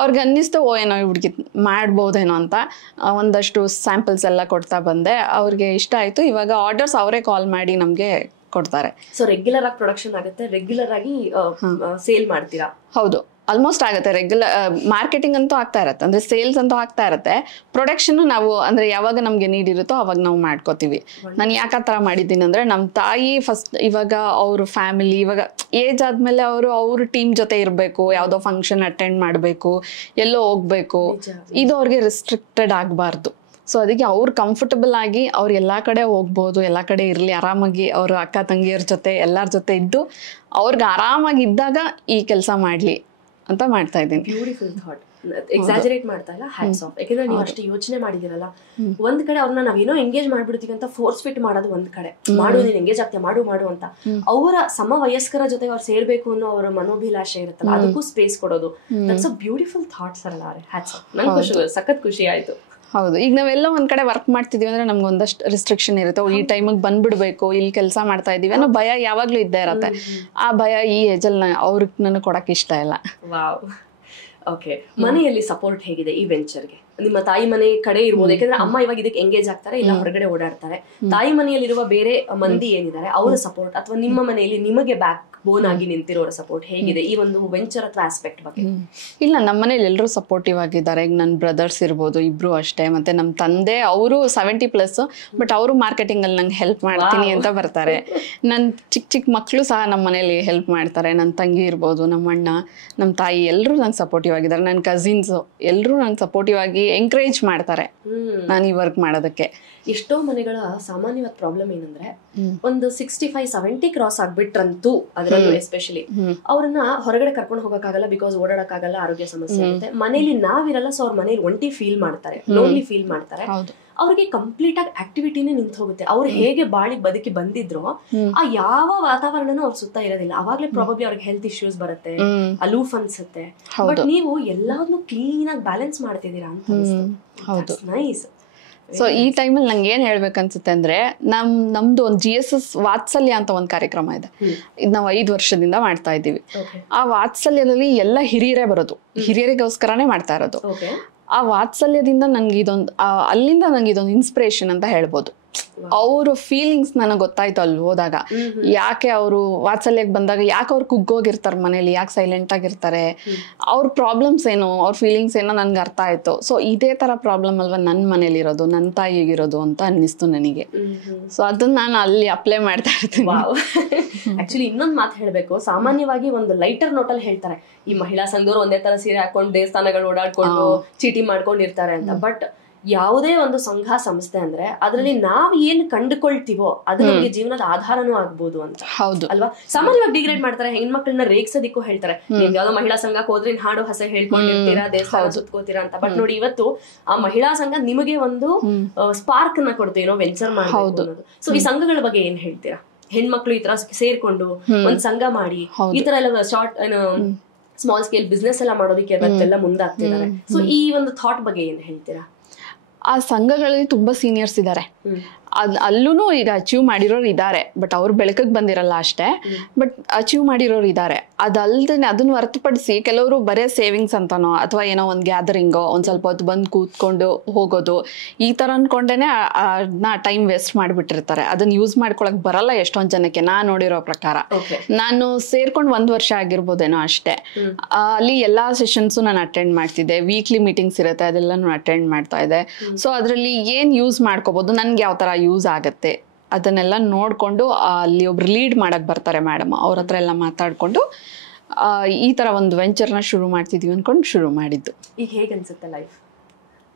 ಅವ್ರಿಗೆ ಅನ್ನಿಸ್ತು ಏನೋ ಹುಡುಗಿ ಮಾಡ್ಬೋದೇನೋ ಅಂತ. ಒಂದಷ್ಟು ಸ್ಯಾಂಪಲ್ಸ್ ಎಲ್ಲ ಕೊಡ್ತಾ ಬಂದೆ, ಅವ್ರಿಗೆ ಇಷ್ಟ ಆಯಿತು. ಇವಾಗ ಆರ್ಡರ್ಸ್ ಅವರೇ ಕಾಲ್ ಮಾಡಿ ನಮಗೆ ಕೊಡ್ತಾರೆ. ಸೊ ರೆಗ್ಯುಲರ್ ಆಗಿ ಪ್ರೊಡಕ್ಷನ್ ಆಗುತ್ತೆ, ರೆಗ್ಯುಲರ್ ಆಗಿ ಸೇಲ್ ಮಾಡ್ತೀರಾ? ಹೌದು, ಆಲ್ಮೋಸ್ಟ್ ಆಗುತ್ತೆ. ರೆಗ್ಯುಲರ್ ಮಾರ್ಕೆಟಿಂಗ್ ಅಂತೂ ಆಗ್ತಾ ಇರತ್ತೆ, ಅಂದ್ರೆ ಸೇಲ್ಸ್ ಅಂತೂ ಆಗ್ತಾ ಇರತ್ತೆ. ಪ್ರೊಡಕ್ಷನ್ ನಾವು ಅಂದ್ರೆ ಯಾವಾಗ ನಮ್ಗೆ ನೀಡ್ ಇರುತ್ತೋ ಅವಾಗ ನಾವು ಮಾಡ್ಕೋತೀವಿ. ನಾನು ಯಾಕೆ ಆ ಥರ ಮಾಡಿದ್ದೀನಿ ಅಂದ್ರೆ, ನಮ್ಮ ತಾಯಿ ಫಸ್ಟ್ ಇವಾಗ ಅವ್ರ ಫ್ಯಾಮಿಲಿ ಇವಾಗ ಏಜ್ ಆದ್ಮೇಲೆ ಅವ್ರ ಟೀಮ್ ಜೊತೆ ಇರಬೇಕು, ಯಾವುದೋ ಫಂಕ್ಷನ್ ಅಟೆಂಡ್ ಮಾಡಬೇಕು, ಎಲ್ಲೋ ಹೋಗ್ಬೇಕು, ಇದು ಅವ್ರಿಗೆ ರೆಸ್ಟ್ರಿಕ್ಟೆಡ್ ಆಗಬಾರ್ದು. ಸೊ ಅದಕ್ಕೆ ಅವ್ರು ಕಂಫರ್ಟಬಲ್ ಆಗಿ ಅವ್ರು ಎಲ್ಲ ಕಡೆ ಹೋಗ್ಬೋದು, ಎಲ್ಲ ಕಡೆ ಇರಲಿ, ಆರಾಮಾಗಿ ಅವ್ರ ಅಕ್ಕ ತಂಗಿಯರ ಜೊತೆ ಎಲ್ಲರ ಜೊತೆ ಇದ್ದು ಅವ್ರಿಗೆ ಆರಾಮಾಗಿ ಇದ್ದಾಗ ಈ ಕೆಲಸ ಮಾಡಲಿ ಅಂತ ಮಾಡ್ತಾ ಇದ್ದೀನಿ. Beautiful thought. ಎಕ್ಸಾಜರೇಟ್ ಮಾಡ್ತಾ ಇಲ್ಲ, ಹ್ಯಾಟ್ಸ್ ಆಫ್. ಯಾಕಂದ್ರೆ ನೀವು ಅಷ್ಟು ಯೋಚನೆ ಮಾಡಿದಿರಲ್ಲ. ಒಂದ್ ಕಡೆ ಅವ್ರನ್ನ ನಾವೇನೋ ಎಂಗೇಜ್ ಮಾಡ್ಬಿಡ್ತೀವಿ ಅಂತ ಫೋರ್ಸ್ ಫಿಟ್ ಮಾಡೋದು ಒಂದ್ ಕಡೆ, ಮಾಡು ನೀನ್ ಎಂಗೇಜ್ ಆಗ್ತೀಯ, ಮಾಡು ಅಂತ. ಅವರ ಸಮವಯಸ್ಕರ ಜೊತೆ ಅವ್ರು ಸೇರ್ಬೇಕು ಅನ್ನೋ ಅವರ ಮನೋಭಿಲಾಷೆ ಇರುತ್ತಲ್ಲ, ಅದಕ್ಕೂ ಸ್ಪೇಸ್ ಕೊಡೋದು. ದಟ್ಸ್ ಅ ಬ್ಯೂಟಿಫುಲ್ ಥಾಟ್ಸ್ ಅಲ್ಲ. Hats off. ನಂಗೆ ಖುಷಿ, ಸಖತ್ ಖುಷಿ ಆಯ್ತು. ಹೌದು, ಈಗ ನಾವೆಲ್ಲ ಒಂದ್ ಕಡೆ ವರ್ಕ್ ಮಾಡ್ತಿದೀವಿ ಅಂದ್ರೆ ನಮ್ಗೆ ಒಂದಷ್ಟು ರಿಸ್ಟ್ರಿಕ್ಷನ್ ಇರುತ್ತೆ. ಈ ಟೈಮಿಗೆ ಬಂದ್ಬಿಡ್ಬೇಕು, ಇಲ್ಲಿ ಕೆಲಸ ಮಾಡ್ತಾ ಇದೀವಿ ಅನ್ನೋ ಭಯ ಯಾವಾಗ್ಲೂ ಇದ್ದೇ ಇರತ್ತೆ. ಆ ಭಯ ಈ ಏಜಲ್ಲಿ ಅವ್ರಿಗೆ ನನಗೆ ಕೊಡಕ್ ಇಷ್ಟ ಇಲ್ಲ. ವಾವ್. ಓಕೆ, ಮನೆಯಲ್ಲಿ ಸಪೋರ್ಟ್ ಹೇಗಿದೆ ಈ ವೆಂಚರ್ಗೆ? ನಿಮ್ಮ ತಾಯಿ ಮನೆ ಕಡೆ ಇರ್ಬೋದು, ಯಾಕಂದ್ರೆ ಅಮ್ಮ ಇವಾಗ ಇದಕ್ಕೆ ಎಂಗೇಜ್ ಆಗ್ತಾರೆ, ಇಲ್ಲ ಹೊರಗಡೆ ಓಡಾಡ್ತಾರೆ. ತಾಯಿ ಮನೆಯಲ್ಲಿರುವ ಬೇರೆ ಮಂದಿ ಏನಿದ್ದಾರೆ ಅವರ ಸಪೋರ್ಟ್, ಅಥವಾ ನಿಮ್ಮ ಮನೆಯಲ್ಲಿ ನಿಮಗೆ ಬ್ಯಾಕ್ ಬೋನ್ ಆಗಿ ನಿಂತಿರೋರ ಸಪೋರ್ಟ್ ಹೇಗಿದೆ ಈ ಒಂದು ವೆಂಚರ್ ಅಥವಾ ಆಸ್ಪೆಕ್ಟ್ ಬಗ್ಗೆ? ಇಲ್ಲ, ನಮ್ಮ ಮನೇಲಿ ಎಲ್ಲರೂ ಸಪೋರ್ಟಿವ್ ಆಗಿದ್ದಾರೆ. ಈಗ ನನ್ನ ಬ್ರದರ್ಸ್ ಇರ್ಬೋದು, ಇಬ್ರು ಅಷ್ಟೇ. ಮತ್ತೆ ನಮ್ಮ ತಂದೆ ಅವರು 70+, ಬಟ್ ಅವರು ಮಾರ್ಕೆಟಿಂಗ್ ಅಲ್ಲಿ ನಂಗೆ ಹೆಲ್ಪ್ ಮಾಡ್ತೀನಿ ಅಂತ ಬರ್ತಾರೆ. ನನ್ನ ಚಿಕ್ಕ ಮಕ್ಕಳು ಸಹ ನಮ್ಮ ಮನೇಲಿ ಹೆಲ್ಪ್ ಮಾಡ್ತಾರೆ. ನನ್ನ ತಂಗಿ ಇರ್ಬೋದು, ನಮ್ಮ ಅಣ್ಣ, ನಮ್ಮ ತಾಯಿ, ಎಲ್ಲರೂ ನಂಗೆ ಸಪೋರ್ಟಿವ್ ಆಗಿದ್ದಾರೆ. ನನ್ನ ಕಸಿನ್ಸ್ ಎಲ್ಲರೂ ನಂಗೆ ಸಪೋರ್ಟಿವ್ ಆಗಿ ಎಂಕರೇಜ್ ಮಾಡ್ತಾರೆ ನಾನು ಈ ವರ್ಕ್ ಮಾಡೋದಕ್ಕೆ. ಎಷ್ಟೋ ಮನೆಗಳ ಸಾಮಾನ್ಯವಾದ ಪ್ರಾಬ್ಲಮ್ ಏನಂದ್ರೆ, ಒಂದು 65-70 ಕ್ರಾಸ್ ಆಗ್ಬಿಟ್ರಂತೂ ಅದರಲ್ಲೂ ಎಸ್ಪೆಷಲಿ ಅವ್ರನ್ನ ಹೊರಗಡೆ ಕರ್ಕೊಂಡು ಹೋಗಕ್ಕಾಗಲ್ಲ, ಬಿಕಾಸ್ ಓಡಾಡಕ್ಕಾಗಲ್ಲ, ಆರೋಗ್ಯ ಸಮಸ್ಯೆ ಆಗುತ್ತೆ. ಮನೇಲಿ ನಾವಿರಲ್ಲ, ಸೊ ಅವ್ರ ಮನೇಲಿ ಒಂಟಿ ಫೀಲ್ ಮಾಡ್ತಾರೆ, ಲೋನ್ಲಿ ಫೀಲ್ ಮಾಡ್ತಾರೆ. ಅವ್ರಿಗೆ ಕಂಪ್ಲೀಟ್ ಆಗಿ ಆಕ್ಟಿವಿಟಿನೇ ನಿಂತು ಹೋಗುತ್ತೆ. ಅವ್ರು ಹೇಗೆ ಬಾಳಿ ಬದುಕಿ ಬಂದಿದ್ರು ಆ ಯಾವ ವಾತಾವರಣನೂ ಅವ್ರ ಸುತ್ತ ಇರೋದಿಲ್ಲ. ಅವಾಗ್ಲೇ ಪ್ರಾಬಬ್ಲಿ ಅವ್ರಿಗೆ ಹೆಲ್ತ್ ಇಶ್ಯೂಸ್ ಬರುತ್ತೆ, ಅಲೂಫ್ ಅನ್ಸುತ್ತೆ. ಬಟ್ ನೀವು ಎಲ್ಲಾದ್ನೂ ಕ್ಲೀನ್ ಆಗಿ ಬ್ಯಾಲೆನ್ಸ್ ಮಾಡ್ತಿದ್ದೀರಾ ಅಂತ. ನೈಸ್. ಸೊ ಈ ಟೈಮಲ್ಲಿ ನಂಗೆ ಏನ್ ಹೇಳ್ಬೇಕನ್ಸುತ್ತೆ ಅಂದ್ರೆ, ನಮ್ದು ಒಂದು GSS ವಾತ್ಸಲ್ಯ ಅಂತ ಒಂದು ಕಾರ್ಯಕ್ರಮ ಇದೆ. ಇದು ನಾವು 5 ವರ್ಷದಿಂದ ಮಾಡ್ತಾ ಇದ್ದೀವಿ. ಆ ವಾತ್ಸಲ್ಯದಲ್ಲಿ ಎಲ್ಲ ಹಿರಿಯರೇ ಬರೋದು, ಹಿರಿಯರಿಗೋಸ್ಕರನೇ ಮಾಡ್ತಾ ಇರೋದು. ಆ ವಾತ್ಸಲ್ಯದಿಂದ ಅಲ್ಲಿಂದ ನಂಗೆ ಇದೊಂದು ಇನ್ಸ್ಪಿರೇಷನ್ ಅಂತ ಹೇಳ್ಬೋದು. ಅವ್ರ ಫೀಲಿಂಗ್ಸ್ ನನಗೆ ಗೊತ್ತಾಯ್ತು ಅಲ್ಲಿ ಹೋದಾಗ. ಯಾಕೆ ಅವರು ವಾತ್ಸಲ್ಯಕ್ಕೆ ಬಂದಾಗ ಯಾಕೆ ಅವ್ರು ಕುಗ್ಗೋಗಿರ್ತಾರೆ ಮನೇಲಿ, ಯಾಕೆ ಸೈಲೆಂಟ್ ಆಗಿರ್ತಾರೆ, ಅವ್ರ ಪ್ರಾಬ್ಲಮ್ಸ್ ಏನು, ಅವ್ರ ಫೀಲಿಂಗ್ಸ್ ಏನೋ ನನ್ಗೆ ಅರ್ಥ ಆಯ್ತು. ಸೊ ಇದೇ ತರ ಪ್ರಾಬ್ಲಮ್ ಅಲ್ವಾ ನನ್ನ ಮನೇಲಿ ಇರೋದು, ನನ್ನ ತಾಯಿಗಿರೋದು ಅಂತ ಅನ್ನಿಸ್ತು ನನಗೆ. ಸೊ ಅದನ್ನ ನಾನು ಅಲ್ಲಿ ಅಪ್ಲೈ ಮಾಡ್ತಾ ಇರ್ತೀನಿ. ಆಕ್ಚುಲಿ ಇನ್ನೊಂದು ಮಾತು ಹೇಳ್ಬೇಕು, ಸಾಮಾನ್ಯವಾಗಿ ಒಂದು ಲೈಟರ್ ನೋಟ್ ಅಲ್ಲಿ ಹೇಳ್ತಾರೆ, ಈ ಮಹಿಳಾ ಸಂಘದವ್ರು ಒಂದೇ ತರ ಸೀರೆ ಹಾಕೊಂಡು ದೇವಸ್ಥಾನಗಳು ಓಡಾಡ್ಕೊಂಡು ಚೀಟಿ ಮಾಡ್ಕೊಂಡಿರ್ತಾರೆ ಅಂತ. ಬಟ್ ಯಾವುದೇ ಒಂದು ಸಂಘ ಸಂಸ್ಥೆ ಅಂದ್ರೆ ಅದರಲ್ಲಿ ನಾವ್ ಏನ್ ಕಂಡುಕೊಳ್ತೀವೋ ಅದು ನಮ್ಗೆ ಜೀವನದ ಆಧಾರನೂ ಆಗ್ಬೋದು ಅಂತ. ಹೌದು ಅಲ್ವಾ? ಸಾಮಾನ್ಯವಾಗಿ ಡಿಗ್ರೇಡ್ ಮಾಡ್ತಾರೆ, ಹೆಣ್ಮಕ್ಳನ್ನ ರೇಗ್ಸೋದಿಕ್ಕೂ ಹೇಳ್ತಾರೆ, ನೀವ್ ಯಾವ್ದೋ ಮಹಿಳಾ ಸಂಘಕ್ಕೆ ಹೋದ್ರೆ ಹಾಡು ಹಸೆ ಹೇಳ್ಕೊಂಡಿರ್ತೀರಾ, ದೇವಸ್ಥಾನ ಸುತ್ಕೋತೀರಾ ಅಂತ. ಬಟ್ ನೋಡಿ, ಇವತ್ತು ಆ ಮಹಿಳಾ ಸಂಘ ನಿಮಗೆ ಒಂದು ಸ್ಪಾರ್ಕ್ ನ ಕೊಡ್ತು, ಏನೋ ವೆಂಚರ್ ಮಾಡೋದು. ಸೊ ಈ ಸಂಘಗಳ ಬಗ್ಗೆ ಏನ್ ಹೇಳ್ತೀರಾ? ಹೆಣ್ಮಕ್ಳು ಈ ತರ ಸೇರ್ಕೊಂಡು ಒಂದ್ ಸಂಘ ಮಾಡಿ ಈ ತರ ಎಲ್ಲ ಶಾರ್ಟ್ ಸ್ಮಾಲ್ ಸ್ಕೇಲ್ ಬಿಸ್ನೆಸ್ ಎಲ್ಲ ಮಾಡೋದಕ್ಕೆ ಇವತ್ತೆಲ್ಲ ಮುಂದಾಗ್ತಿದ್ದಾರೆ. ಸೊ ಈ ಒಂದು ಥಾಟ್ ಬಗ್ಗೆ ಏನ್ ಹೇಳ್ತೀರಾ? ಆ ಸಂಘಗಳಲ್ಲಿ ತುಂಬಾ ಸೀನಿಯರ್ಸ್ ಇದ್ದಾರೆ, ಅಲ್ಲೂ ಈಗ ಅಚೀವ್ ಮಾಡಿರೋರು ಇದ್ದಾರೆ. ಬಟ್ ಅವ್ರು ಬೆಳಕಿಗೆ ಬಂದಿರಲ್ಲ ಅಷ್ಟೇ, ಬಟ್ ಅಚೀವ್ ಮಾಡಿರೋರು ಇದ್ದಾರೆ. ಅದಲ್ದೇ ಅದನ್ನ ಹೊರತುಪಡಿಸಿ ಕೆಲವರು ಬರೇ ಸೇವಿಂಗ್ಸ್ ಅಂತನೋ ಅಥವಾ ಏನೋ ಒಂದು ಗ್ಯಾದರಿಂಗೋ ಒಂದ್ ಸ್ವಲ್ಪ ಹೊತ್ತು ಬಂದು ಕೂತ್ಕೊಂಡು ಹೋಗೋದು ಈ ತರ ಅನ್ಕೊಂಡೇನೆ ಅದನ್ನ ಟೈಮ್ ವೇಸ್ಟ್ ಮಾಡಿಬಿಟ್ಟಿರ್ತಾರೆ. ಅದನ್ನ ಯೂಸ್ ಮಾಡ್ಕೊಳಕ್ ಬರಲ್ಲ ಎಷ್ಟೊಂದ್ ಜನಕ್ಕೆ. ನಾನ್ ನೋಡಿರೋ ಪ್ರಕಾರ ನಾನು ಸೇರ್ಕೊಂಡು 1 ವರ್ಷ ಆಗಿರ್ಬೋದೇನೋ ಅಷ್ಟೇ. ಅಲ್ಲಿ ಎಲ್ಲಾ ಸೆಷನ್ಸು ನಾನು ಅಟೆಂಡ್ ಮಾಡ್ತಿದ್ದೆ. ವೀಕ್ಲಿ ಮೀಟಿಂಗ್ಸ್ ಇರುತ್ತೆ, ಅದೆಲ್ಲಾನು ಅಟೆಂಡ್ ಮಾಡ್ತಾ ಇದ್ದೆ. ಸೊ ಅದ್ರಲ್ಲಿ ಏನ್ ಯೂಸ್ ಮಾಡ್ಕೋಬಹುದು, ನನ್ಗೆ ಯಾವ ತರ ಯೂಸ್ ಆಗತ್ತೆ ಅದನ್ನೆಲ್ಲ ನೋಡ್ಕೊಂಡು ಅಲ್ಲಿ ಒಬ್ರು ಲೀಡ್ ಮಾಡಕ್ ಬರ್ತಾರೆ ಮೇಡಮ್, ಅವ್ರ ಹತ್ರ ಎಲ್ಲ ಮಾತಾಡ್ಕೊಂಡು ಈ ತರ ಒಂದು ವೆಂಚರ್ನ ಶುರು ಮಾಡ್ತಿದೀವಿ ಅನ್ಕೊಂಡು ಶುರು ಮಾಡಿದ್ದು. ಈಗ ಹೇಗೆ ಅನ್ಸುತ್ತೆ ಲೈಫ್?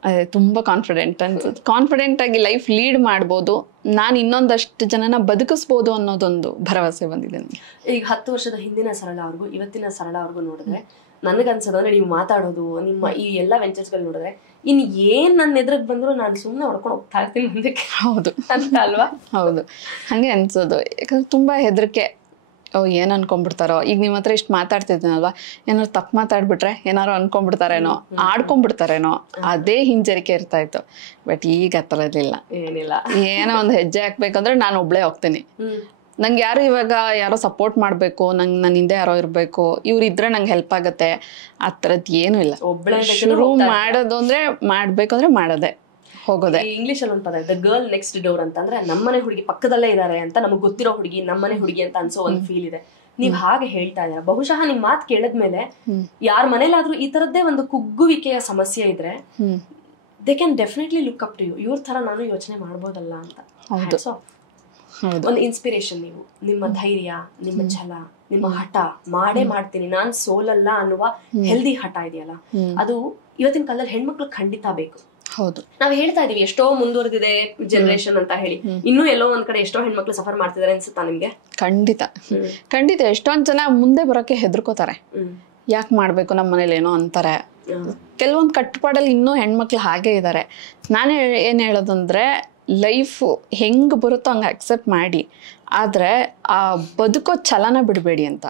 ಅದೇ ತುಂಬಾ ಕಾನ್ಫಿಡೆಂಟ್ ಅನ್ಸುತ್ತೆ. ಕಾನ್ಫಿಡೆಂಟ್ ಆಗಿ ಲೈಫ್ ಲೀಡ್ ಮಾಡ್ಬೋದು, ನಾನು ಇನ್ನೊಂದಷ್ಟು ಜನನ ಬದುಕಿಸ್ಬೋದು ಅನ್ನೋದೊಂದು ಭರವಸೆ ಬಂದಿದೆ ನನಗೆ. ಈಗ 10 ವರ್ಷದ ಹಿಂದಿನ ಸರಳ ಅವ್ರಿಗೂ ಇವತ್ತಿನ ಸರಳ ಅವ್ರಿಗೂ ನೋಡಿದ್ರೆ ನನಗನ್ಸೋದಂದ್ರೆ, ನೀವು ಮಾತಾಡೋದು, ನಿಮ್ಮ ಈ ಎಲ್ಲ ವೆಂಚರ್ಸ್ಗಳು ನೋಡಿದ್ರೆ, ಇನ್ ಏನ್ ನನ್ನ ಎದುರಿಗೆ ಬಂದ್ರು ನಾನು ಸುಮ್ಮನೆ ಹೊಡ್ಕೊಂಡು ಹೋಗ್ತಾ ಇರ್ತೀನಿ ಮುಂದಕ್ಕೆ. ಹೌದು ಅಂತ ಅಲ್ವಾ? ಹೌದು, ಹಂಗೆ ಅನ್ಸೋದು. ಯಾಕಂದ್ರೆ ತುಂಬಾ ಹೆದರಿಕೆ, ಏನ್ ಅನ್ಕೊಂಡ್ಬಿಡ್ತಾರೋ, ಈಗ ನಿಮ್ಮ ಹತ್ರ ಇಷ್ಟು ಮಾತಾಡ್ತಿದ್ದೀನಲ್ವಾ, ಏನಾರು ತಪ್ಪು ಮಾತಾಡ್ಬಿಟ್ರೆ ಏನಾರು ಅನ್ಕೊಂಡ್ಬಿಡ್ತಾರೇನೋ, ಆಡ್ಕೊಂಡ್ಬಿಡ್ತಾರೇನೋ, ಅದೇ ಹಿಂಜರಿಕೆ ಇರ್ತಾ ಇತ್ತು. ಬಟ್ ಈಗ ಆ ಥರ ಇರಲಿಲ್ಲ. ಏನಿಲ್ಲ, ಏನೋ ಒಂದು ಹೆಜ್ಜೆ ಹಾಕ್ಬೇಕಂದ್ರೆ ನಾನು ಒಬ್ಳೇ ಹೋಗ್ತೀನಿ. ನಂಗೆ ಯಾರು ಇವಾಗ ಯಾರೋ ಸಪೋರ್ಟ್ ಮಾಡಬೇಕು, ನಂಗೆ ನನ್ನ ಹಿಂದೆ ಯಾರೋ ಇರಬೇಕು, ಇವ್ರು ಇದ್ರೆ ನಂಗೆ ಹೆಲ್ಪ್ ಆಗುತ್ತೆ, ಆ ಥರದ್ದು ಏನೂ ಇಲ್ಲ. ಶುರು ಮಾಡೋದು ಅಂದ್ರೆ ಮಾಡ್ಬೇಕು ಅಂದ್ರೆ ಮಾಡೋದೆ, ಹೋಗೋದೆ. ಇಂಗ್ಲಿಷ್ ಅಲ್ಲಿ ಒಂದು ಪದ ದ ಗರ್ಲ್ ನೆಕ್ಸ್ಟ್ ಡೋರ್ ಅಂತ, ಅಂದ್ರೆ ನಮ್ಮನೆ ಹುಡುಗಿ ಪಕ್ಕದಲ್ಲೇ ಇದಾರೆ ಅಂತ, ನಮಗ್ ಗೊತ್ತಿರೋ ಹುಡುಗಿ ನಮ್ಮನೆ ಹುಡುಗಿ ಅಂತ ಅನ್ಸೋ ಒಂದು ಫೀಲ್ ಇದೆ. ನೀವ್ ಹಾಗೆ ಹೇಳ್ತಾ ಇದ್ದೀರಾ. ಬಹುಶಃ ನಿಮ್ ಮಾತು ಕೇಳದ್ಮೇಲೆ ಯಾರ ಮನೇಲಾದ್ರೂ ಈ ತರದ್ದೇ ಒಂದು ಕುಗ್ಗುವಿಕೆಯ ಸಮಸ್ಯೆ ಇದ್ರೆ they can definitely look up to you. ಇವ್ರ ತರ ನಾನು ಯೋಚನೆ ಮಾಡ್ಬೋದಲ್ಲ ಅಂತ. ಒಂದು ಇನ್ಸ್ಪಿರೇಷನ್ ನೀವು. ನಿಮ್ಮ ಧೈರ್ಯ, ನಿಮ್ಮ ಛಲ, ನಿಮ್ಮ ಹಠ, ಮಾಡೇ ಮಾಡ್ತೀನಿ ನಾನ್ ಸೋಲಲ್ಲ ಅನ್ನುವ ಹೆಲ್ದಿ ಹಠ ಇದೆಯಲ್ಲ, ಅದು ಇವತ್ತಿನ ಕಾಲದಲ್ಲಿ ಹೆಣ್ಮಕ್ಳು ಖಂಡಿತ ಬೇಕು. ಹೌದು, ನಾವ್ ಹೇಳ್ತಾ ಇದೀವಿ ಎಷ್ಟೋ ಮುಂದುವರೆದಿದೆ ಜನರೇಷನ್ ಅಂತ ಹೇಳಿ, ಇನ್ನೂ ಎಲ್ಲೋ ಒಂದ್ ಕಡೆ ಎಷ್ಟೋ ಹೆಣ್ಮಕ್ಳು ಸಫರ್ ಮಾಡ್ತಿದಾರೆ ಅನ್ಸುತ್ತಾ ನಿಮ್ಗೆ? ಖಂಡಿತ ಖಂಡಿತ. ಎಷ್ಟೊಂದ್ ಜನ ಮುಂದೆ ಬರೋಕೆ ಹೆದರ್ಕೋತಾರೆ. ಯಾಕೆ ಮಾಡ್ಬೇಕು, ನಮ್ಮ ಮನೇಲಿ ಏನೋ ಅಂತಾರೆ. ಕೆಲವೊಂದು ಕಟ್ಟುಪಾಡಲ್ಲಿ ಇನ್ನೂ ಹೆಣ್ಮಕ್ಳು ಹಾಗೆ ಇದ್ದಾರೆ. ನಾನೇ ಏನ್ ಹೇಳೋದಂದ್ರೆ, ಲೈಫ್ ಹೆಂಗ್ ಬರುತ್ತೋ ಹಂಗೆ ಅಕ್ಸೆಪ್ಟ್ ಮಾಡಿ, ಆದ್ರೆ ಆ ಬದುಕೋ ಛಲನ ಬಿಡಬೇಡಿ ಅಂತ.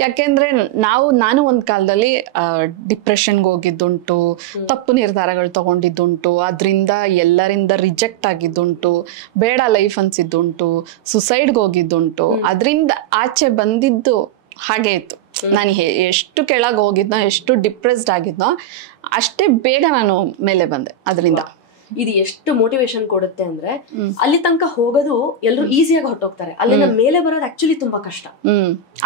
ಯಾಕೆಂದ್ರೆ ನಾನು ಒಂದು ಕಾಲದಲ್ಲಿ ಡಿಪ್ರೆಷನ್ಗೆ ಹೋಗಿದ್ದುಂಟು, ತಪ್ಪು ನಿರ್ಧಾರಗಳು ತಗೊಂಡಿದ್ದುಂಟು, ಅದರಿಂದ ಎಲ್ಲರಿಂದ ರಿಜೆಕ್ಟ್ ಆಗಿದ್ದುಂಟು, ಬೇಡ ಲೈಫ್ ಅನ್ಸಿದ್ದುಂಟು, ಸುಸೈಡ್ಗೆ ಹೋಗಿದ್ದುಂಟು. ಅದರಿಂದ ಆಚೆ ಬಂದಿದ್ದು ಹಾಗೆ ಇತ್ತು. ನಾನು ಎಷ್ಟು ಕೆಳಗೆ ಹೋಗಿದ್ನೋ, ಎಷ್ಟು ಡಿಪ್ರೆಸ್ಡ್ ಆಗಿದ್ನೋ, ಅಷ್ಟೇ ಬೇಗ ನಾನು ಮೇಲೆ ಬಂದೆ ಅದರಿಂದ. ಇದು ಎಷ್ಟು ಮೋಟಿವೇಶನ್ ಕೊಡುತ್ತೆ ಅಂದ್ರೆ, ಅಲ್ಲಿ ತನಕ ಹೋಗೋದು ಎಲ್ಲರೂ ಈಸಿಯಾಗಿ ಹೊರಟೋಗ್ತಾರೆ, ಅಲ್ಲಿಂದ ಮೇಲೆ ಬರೋದು ಆಕ್ಚುಲಿ ತುಂಬಾ ಕಷ್ಟ.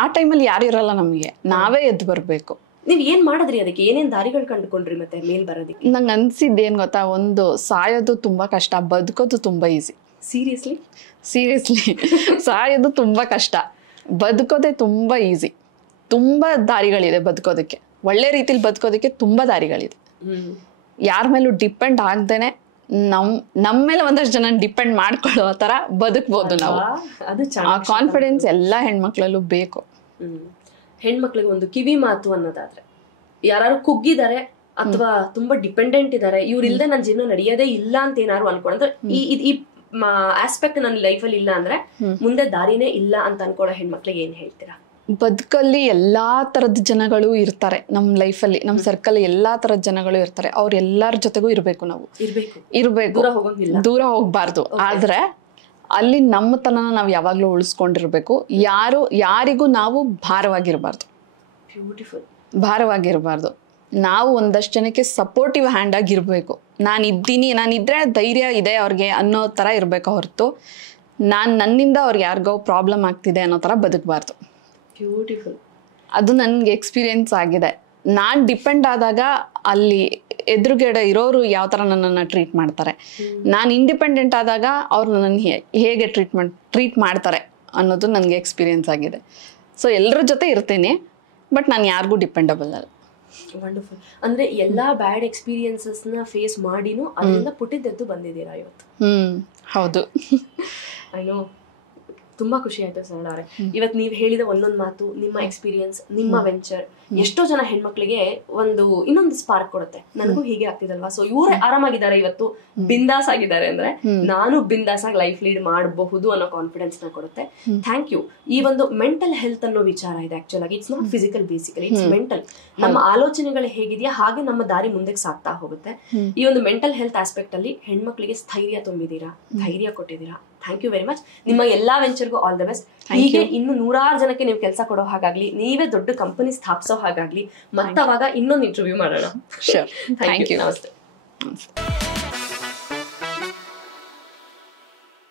ಆ ಟೈಮಲ್ಲಿ ಯಾರು ಇರಲ್ಲ, ನಮಗೆ ನಾವೇ ಎದ್ದು ಬರ್ಬೇಕು. ನೀವ್ ಏನ್ ಮಾಡಿದ್ರಿ ಅದಕ್ಕೆ? ಏನೇನ್ ದಾರಿಗಳು ಕಂಡುಕೊಂಡ್ರಿ ಮತ್ತೆ ಮೇಲ್ ಬರೋದಕ್ಕೆ? ನಂಗೆ ಅನ್ಸಿದ್ದು ಏನ್ ಗೊತ್ತಾ, ಒಂದು ಸಾಯೋದು ತುಂಬಾ ಕಷ್ಟ, ಬದುಕೋದು ತುಂಬಾ ಈಸಿ. ಸೀರಿಯಸ್ಲಿ ಸಾಯೋದು ತುಂಬಾ ಕಷ್ಟ, ಬದುಕೋದೇ ತುಂಬಾ ಈಸಿ. ತುಂಬಾ ದಾರಿಗಳಿದೆ ಬದುಕೋದಕ್ಕೆ, ಒಳ್ಳೆ ರೀತಿಲಿ ಬದುಕೋದಕ್ಕೆ ತುಂಬಾ ದಾರಿಗಳಿದೆ. ಯಾರ ಮೇಲೂ ಡಿಪೆಂಡ್ ಆಗ್ದೇನೆ ನಮ್ಮ ಮೇಲೆ ಒಂದಷ್ಟು ಜನ ಡಿಪೆಂಡ್ ಮಾಡ್ಕೊಳ್ಳೋ ತರ ಬದುಕ್ಬೋದು ನಾವು. ಆ ಕಾನ್ಫಿಡೆನ್ಸ್ ಎಲ್ಲಾ ಹೆಣ್ಮಕ್ಳಲ್ಲೂ ಬೇಕು. ಹೆಣ್ಮಕ್ಳಿಗೆ ಒಂದು ಕಿವಿ ಮಾತು ಅನ್ನೋದಾದ್ರೆ, ಯಾರು ಕುಗ್ಗಿದ್ದಾರೆ ಅಥವಾ ತುಂಬಾ ಡಿಪೆಂಡೆಂಟ್ ಇದಾರೆ, ಇವ್ರಿಲ್ದೆ ನನ್ನ ಜೀವನ ನಡೆಯೋದೇ ಇಲ್ಲ ಅಂತ ಏನಾರು ಅನ್ಕೊಂಡ್ರೆ, ಈ ಆಸ್ಪೆಕ್ಟ್ ನನ್ನ ಲೈಫಲ್ಲಿ ಇಲ್ಲ ಅಂದ್ರೆ ಮುಂದೆ ದಾರಿನೇ ಇಲ್ಲ ಅಂತ ಅನ್ಕೊಳ್ಳೋ ಹೆಣ್ಮಕ್ಳಿಗೆ ಏನ್ ಹೇಳ್ತೀರಾ? ಬದುಕಲ್ಲಿ ಎಲ್ಲಾ ತರದ ಜನಗಳು ಇರ್ತಾರೆ, ನಮ್ಮ ಲೈಫಲ್ಲಿ, ನಮ್ಮ ಸರ್ಕಲ್ ಎಲ್ಲಾ ತರದ ಜನಗಳು ಇರ್ತಾರೆ. ಅವ್ರ ಎಲ್ಲಾರ ಜೊತೆಗೂ ಇರ್ಬೇಕು, ನಾವು ಇರ್ಬೇಕು, ದೂರ ಹೋಗ್ಬಾರ್ದು. ಆದ್ರೆ ಅಲ್ಲಿ ನಮ್ಮತನ ನಾವು ಯಾವಾಗ್ಲೂ ಉಳಿಸ್ಕೊಂಡಿರ್ಬೇಕು. ಯಾರಿಗೂ ನಾವು ಭಾರವಾಗಿರ್ಬಾರ್ದು. ಭಾರವಾಗಿರ್ಬಾರ್ದು. ನಾವು ಒಂದಷ್ಟು ಜನಕ್ಕೆ ಸಪೋರ್ಟಿವ್ ಹ್ಯಾಂಡ್ ಆಗಿರ್ಬೇಕು. ನಾನಿದ್ರೆ ಧೈರ್ಯ ಇದೆ ಅವ್ರಿಗೆ ಅನ್ನೋ ತರ ಇರ್ಬೇಕು ಹೊರತು ನನ್ನಿಂದ ಅವ್ರಿಗೆ ಯಾರಿಗೋ ಪ್ರಾಬ್ಲಮ್ ಆಗ್ತಿದೆ ಅನ್ನೋ ತರ ಬದುಕಬಾರ್ದು. ಬ್ಯೂಟಿಫುಲ್. ಅದು ನನ್ಗೆ ಎಕ್ಸ್ಪೀರಿಯನ್ಸ್ ಆಗಿದೆ. ನಾನ್ ಡಿಪೆಂಡ್ ಆದಾಗ ಅಲ್ಲಿ ಎದುರುಗಡೆ ಇರೋರು ಯಾವ ತರ ನನ್ನನ್ನು ಟ್ರೀಟ್ ಮಾಡ್ತಾರೆ, ನಾನು ಇಂಡಿಪೆಂಡೆಂಟ್ ಆದಾಗ ಅವ್ರು ನನ್ನ ಹೇಗೆ ಟ್ರೀಟ್ ಮಾಡ್ತಾರೆ ಅನ್ನೋದು ನನಗೆ ಎಕ್ಸ್ಪೀರಿಯನ್ಸ್ ಆಗಿದೆ. ಸೊ ಎಲ್ಲರ ಜೊತೆ ಇರ್ತೀನಿ, ಬಟ್ ನಾನು ಯಾರಿಗೂ ಡಿಪೆಂಡಬಲ್ ಅಲ್ಲ. ವಂಡರ್ಫುಲ್. ಅಂದ್ರೆ ಎಲ್ಲಾ ಬ್ಯಾಡ್ ಎಕ್ಸ್ಪೀರಿಯನ್ಸಸ್ ನ ಫೇಸ್ ಮಾಡಿನೂ ಅದರಿಂದ ಪುಟ್ಟಿದ್ದೆದ್ದು ಬಂದಿದ್ದೀರಾ ಇವತ್ತು. ಹೌದು. I know. ತುಂಬಾ ಖುಷಿ ಆಯ್ತು ಸರಳ ಅವರೇ. ಇವತ್ತು ನೀವು ಹೇಳಿದ ಒಂದೊಂದು ಮಾತು, ನಿಮ್ಮ ಎಕ್ಸ್ಪೀರಿಯನ್ಸ್, ನಿಮ್ಮ ವೆಂಚರ್ ಎಷ್ಟೋ ಜನ ಹೆಣ್ಮಕ್ಳಿಗೆ ಇನ್ನೊಂದು ಸ್ಪಾರ್ಕ್ ಕೊಡುತ್ತೆ. ನನಗೂ ಹೀಗೆ ಆಗ್ತಿದಲ್ವಾ, ಸೊ ಇವರೇ ಆರಾಮಾಗಿದ್ದಾರೆ ಇವತ್ತು, ಬಿಂದಾಸ್ ಆಗಿದ್ದಾರೆ ಅಂದ್ರೆ ನಾನು ಬಿಂದಾಸ್ ಆಗಿ ಲೈಫ್ ಲೀಡ್ ಮಾಡಬಹುದು ಅನ್ನೋ ಕಾನ್ಫಿಡೆನ್ಸ್ ನ ಕೊಡುತ್ತೆ. Thank you. ಈ ಒಂದು ಮೆಂಟಲ್ ಹೆಲ್ತ್ ಅನ್ನೋ ವಿಚಾರ ಇದೆ, ಆಕ್ಚುಲ್ ಆಗಿ it's not physical, basically it's mental. ನಮ್ಮ ಆಲೋಚನೆಗಳು ಹೇಗಿದೆಯಾ ಹಾಗೆ ನಮ್ಮ ದಾರಿ ಮುಂದಕ್ಕೆ ಸಾಗ್ತಾ ಹೋಗುತ್ತೆ. ಈ ಒಂದು ಮೆಂಟಲ್ ಹೆಲ್ತ್ ಆಸ್ಪೆಕ್ಟ್ ಅಲ್ಲಿ ಹೆಣ್ಮಕ್ಳಿಗೆ ಸ್ಥೈರ್ಯ ತುಂಬಿದೀರಾ, ಧೈರ್ಯ ಕೊಟ್ಟಿದ್ದೀರಾ. Thank you very much. ನಿಮ್ಮ ಎಲ್ಲಾ ವೆಂಚರ್ಗೂ ಆಲ್ ದ ಬೆಸ್ಟ್. ಹೀಗೆ ಇನ್ನು 100 ಜನಕ್ಕೆ ನೀವು ಕೆಲಸ ಕೊಡೋ ಹಾಗಾಗ್ಲಿ, ನೀವೇ ದೊಡ್ಡ ಕಂಪನಿ ಸ್ಥಾಪಿಸೋ ಹಾಗಾಗ್ಲಿ. ಮತ್ತವಾಗ ಇನ್ನೊಂದು ಇಂಟರ್ವ್ಯೂ ಮಾಡೋಣ. Sure. Thank you. ನಮಸ್ತೆ.